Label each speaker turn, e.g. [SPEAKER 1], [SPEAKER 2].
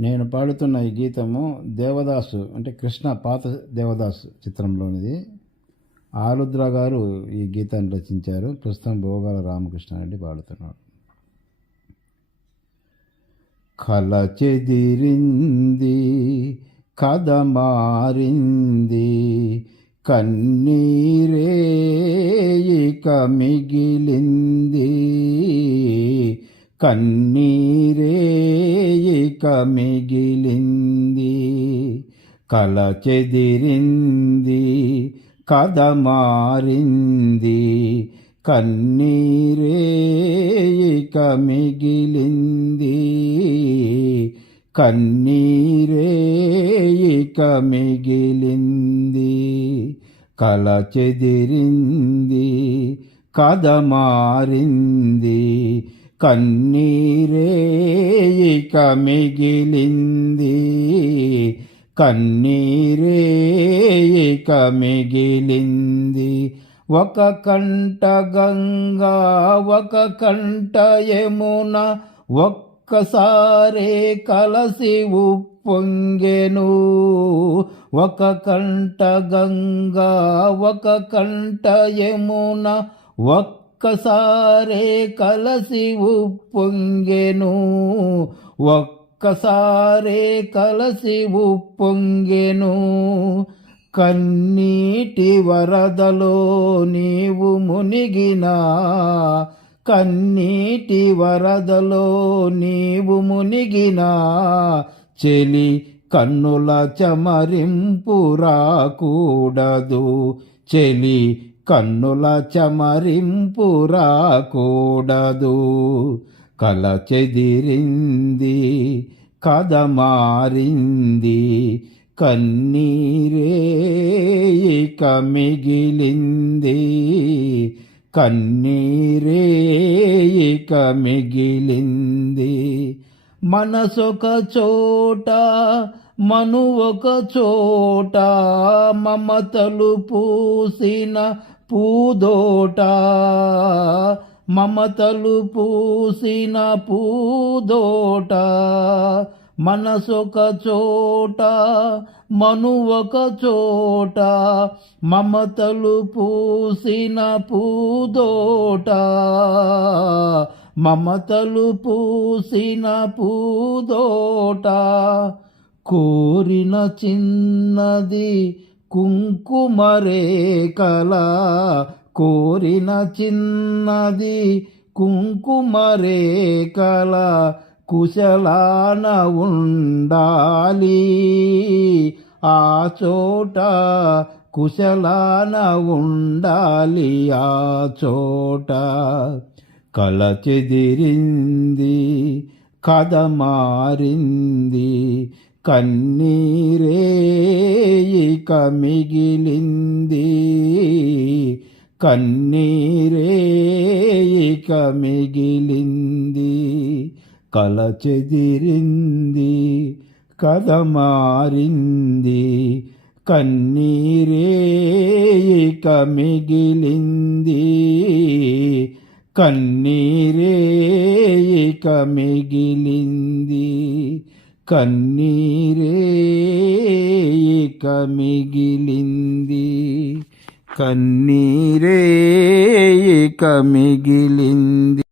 [SPEAKER 1] నేను పాడుతున్న ఈ గీతము దేవదాసు అంటే కృష్ణ పాత దేవదాసు చిత్రంలోనిది. ఆరుద్ర గారు ఈ గీతాన్ని రచించారు. ప్రస్తుతం భోగాల రామకృష్ణారెడ్డి పాడుతున్నాడు. కల చెదిరింది కథ మారింది కన్నీరే ఇక మిగిలింది. కన్నీరే ఇక మిగిలింది కల చెదిరింది కథ మారింది కన్నీరే ఇక మిగిలింది కన్నీరే ఇక మిగిలింది కల చెదిరింది కథ మారింది కన్నీరే ఇక మిగిలింది. కన్నీరే ఇక మిగిలింది. ఒక కంట గంగా ఒక కంట యమున ఒక్కసారే కలసి ఉప్పొంగెను. ఒక కంట గంగా ఒక కంట యమున ఒక్కసారే కలసి ఉప్పొంగెను. ఒక్కసారే కలసి ఉప్పొంగెను. కన్నీటి వరదలో నీవు మునిగినా. కన్నీటి వరదలో నీవు మునిగినా. చెలి కన్నుల చమరింపు రాకూడదు. చెలి కన్నుల చమరింపురాకూడదు కల చెదిరింది కథ మారింది కన్నీరే ఇక మిగిలింది. కన్నీరే ఇక మిగిలింది. మనసొక చోట మను ఒక చోట మమతలు పూసిన పూదోట మమతలు పూసిన పూదోట. మనసొక చోట మను ఒక చోట మమతలు పూసిన పూదోట. మమతలు పూసిన పూదోట. కోరిన చిన్నది కుంకుమరే కల కోరిన చిన్నది కుంకుమరే కల కుశలాన ఉండాలి. ఆ చోట కుశలాన ఉండాలి. ఆ చోట కళ చెదిరింది కథ మారింది కన్నీరే ఇక మిగిలింది. కన్నీరే ఇక మిగిలింది. కల చెదిరింది కథ మారింది. కన్నీరే ఇక మిగిలింది. కన్నీరే ఇక మిగిలింది. కన్నీరే ఇక మిగిలింది. కన్నీరే ఇక మిగిలింది.